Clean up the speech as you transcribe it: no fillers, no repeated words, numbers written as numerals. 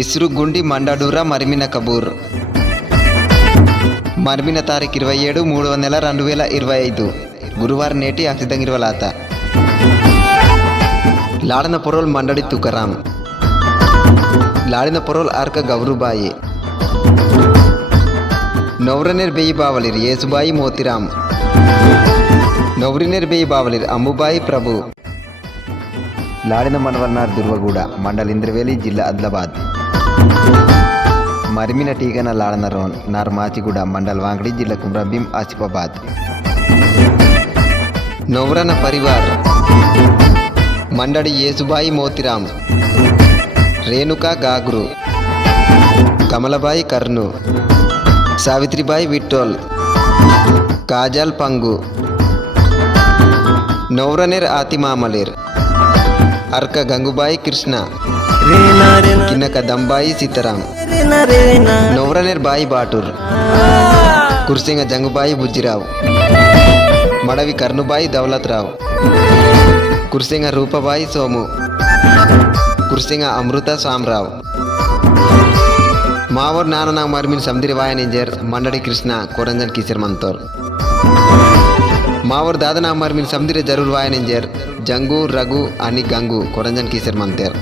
ఇస్రు గుండి మండడూర మరిమిన కబూర్ మరిమిన తారీఖు 27/3/2025 గురువారం నేటి అక్షితంగిరివలాత లాడన పొరోల్ మండడి తుకరాం లాడిన పొరోల్ అర్క గౌరుబాయి నౌరనేర్ బేయి బావలిర్ యేసుబాయి మోతిరాం నౌరినేర్ బేయి బావలిర్ అమ్ముబాయి ప్రభు లాడిన మనవల్నార్ దుర్వగూడ మండల్ ఇంద్రవేలి జిల్లా ఆదిలాబాద్ మరిమిన టీగన లాడన రోన్ నార్ మాచిగూడ మండల్ వాంగడి జిల్లా కుమ్రభీం ఆసిఫాబాద్ నౌరన పరివార్ మండడి యేసుబాయి మోతిరాం రేణుకా గాగ్రు కమలబాయి కర్ను సావిత్రిబాయి విట్టోల్ కాజల్ పంగు నౌరనేర్ ఆతిమామలేర్ అర్క గంగుబాయి కృష్ణ కిన్నక దంబాయి సీతారాం నౌరనేర్ బాయి బాటూర్ కుర్సింగ జంగుబాయి బుజ్జిరావు మడవి కర్నుబాయి దౌలత్రావు కుర్సింగ రూపబాయి సోము కుర్సింగ అమృత సామ్రావు మావూర్ నాననా మర్మిన్ సముద్రి వాయనింజర్ మండడి కృష్ణ కొరంజన్ కిసిర్ మంతోర్ మావూర్ దాదనా మర్మిన్ సముద్రి జరూర్ వాయనింజర్ జంగు రఘు అని గంగు కొరంజన్ కిసిర్ మంతేర్